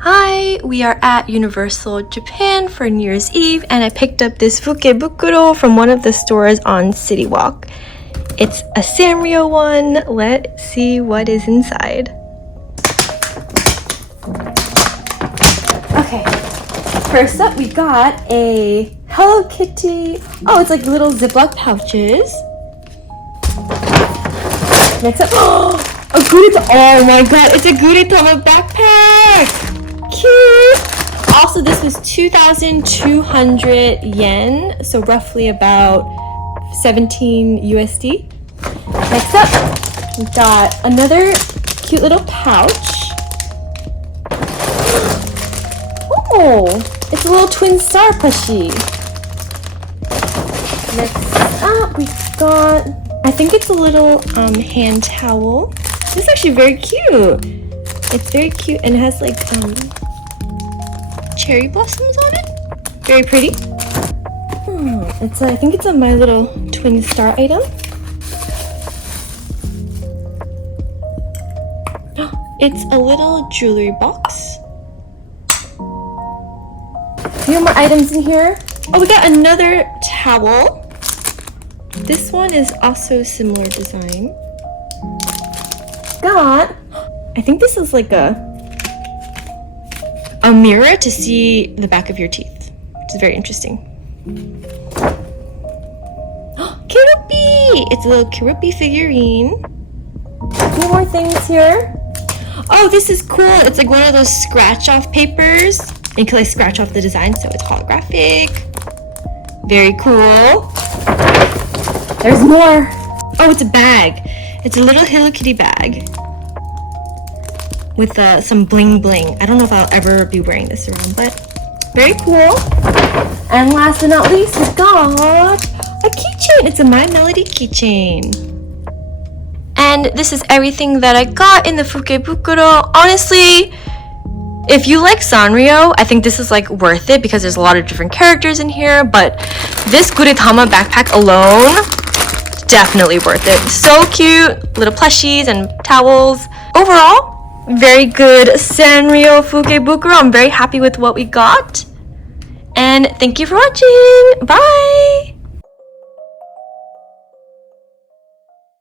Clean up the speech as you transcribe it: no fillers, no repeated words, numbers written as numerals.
Hi, we are at Universal Japan for New Year's Eve and I picked up this fukubukuro from one of the stores on City Walk. It's a sanrio one. Let's see what is inside. Okay, first up we got a Hello Kitty. Oh, it's like little Ziploc pouches. Next up, a Gurita. Oh my god, it's a Guritama backpack! Cute! Also, this was 2,200 yen, so roughly about 17 USD. Next up, we got another cute little pouch. Oh, it's a little twin star plushie. Next up, we got, I think it's a little hand towel. This is actually very cute. It's very cute and it has like cherry blossoms on it. Very pretty. I think it's a My Little Twin Star item. It's a little jewelry box. A few more items in here. Oh, we got another towel. This one is also similar design. I think this is like a mirror to see the back of your teeth, which is very interesting. Kirupi! It's a little Kirupi figurine. A few more things here. Oh, this is cool. It's like one of those scratch-off papers. And you can like scratch off the design, so it's holographic. Very cool. There's more. Oh, it's a bag. It's a little Hello Kitty bag with some bling bling. I don't know if I'll ever be wearing this around, but very cool. And last but not least, we got a keychain. It's a My Melody keychain. And this is everything that I got in the fukubukuro. Honestly, if you like sanrio, I think this is like worth it because there's a lot of different characters in here, but this Guritama backpack alone, definitely worth it. So cute, little plushies and towels. Overall, very good sanrio fukubukuro. I'm very happy with what we got. And thank you for watching. Bye!